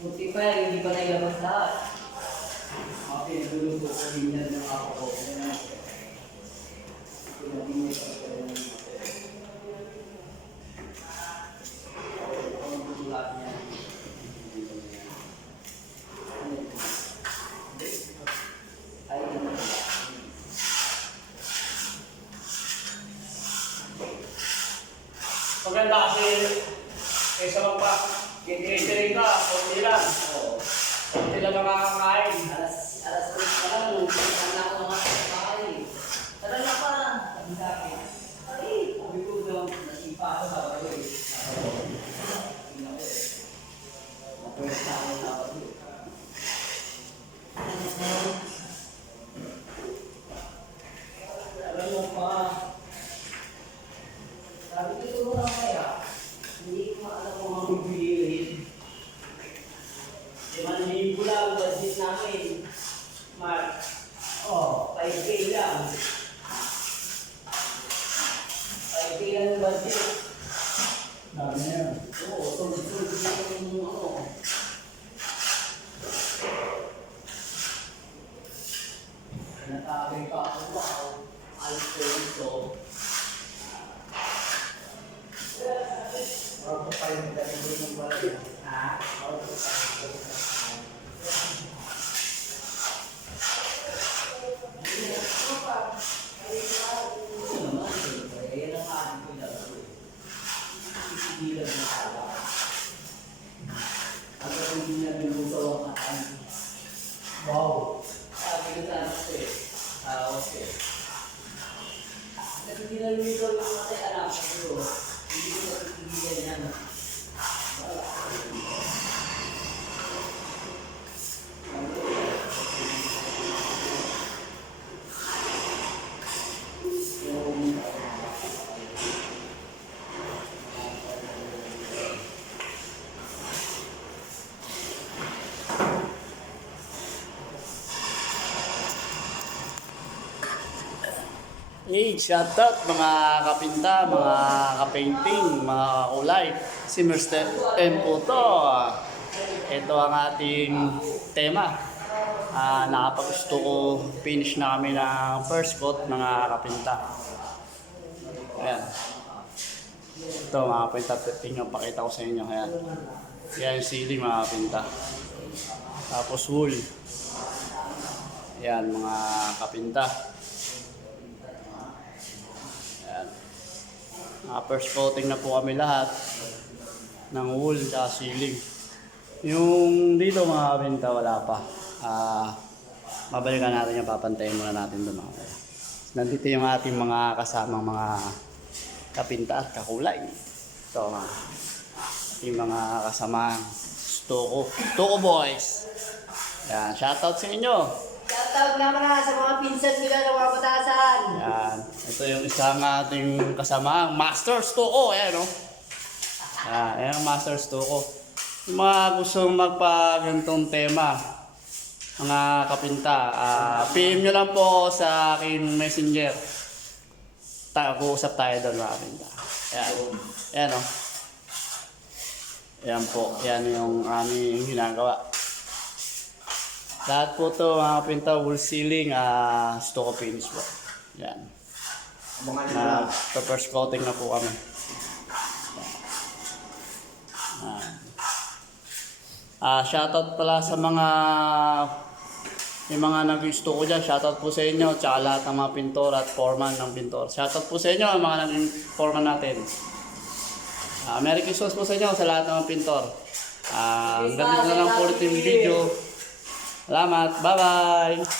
Puti pa yan, hindi pa nailabas lahat. Pinaguluto ko rin yan ng ako ko. Pinagingay ko rin yan. Ang bulat niya. Ay, maganda kasi kaysa magpa catering ka, konti lang. Konti lang makakakain. alas 3 pa lang, saan na ako makakakain. Tara na pa, sabi sa akin. Ay, sabi ko daw, nasipa ako sa ako eh. Napwersa ako sa ako eh. Alam mo pa, sabi ko ito lang kaya, hindi ko alam kung mabibilin. Liman-libo lang, budget namin. Mark, 5K lang. 5K lang yung budget. Dami na yan. Oo, tulad-tulad lang yung ano. Natagay pa ako, wow. Alas ko ito. Ako pa yung dami ng balay. Ha? Wow. Sabi ko sa anak ko eh. Okay. Kasi ginalito yung mga anak ko. Hindi ko napipigilan yan. Hey, shoutout mga kapinta, mga kapainting, mga kulay. Si Mr. M po to. Ito ang ating tema. Nakapag-gusto ko, finish na kami ng first coat mga kapinta. Ayan. Ito mga kapinta, tingnan pakita ko sa inyo. Ayan. Yan yung ceiling mga kapinta. Tapos wool. Ayan mga kapinta. First coating na po kami lahat ng wool at ceiling. Yung dito mga kapinta wala pa. Mabalikan natin yung papantayin muna natin doon. Nandito yung ating mga kasamang mga kapinta at kakulay. Ito ating mga kasamang Stuko Boys. Yan, shoutout sa inyo. Shoutout naman na sa mga pinsan nila ng mga batasan. Yan. Ito yung isang ating kasama, Master Stuko. Ayan, no? Ayan ang Master Stuko. Yung mga gustong magpa-gantong tema, mga kapinta, PM nyo lang po sa aking messenger. Mag-uusap tayo doon, mga kapinta. Ayan. Ayan, no? Ayan po. Ayan yung aming ginagawa. Lahat po ito mga kapinta, wool ceiling, stucco finish po. Yan. First coating na po kami. Shoutout pala sa mga yung mga nag-gusto ko dyan. Shoutout po sa inyo, tsaka lahat ng mga pintor at foreman ng pintor. Shoutout po sa inyo, mga naging foreman natin. Merry Christmas po sa inyo sa lahat ng mga pintor. Ganito na lang po ulit yung video. Salamat. Bye-bye.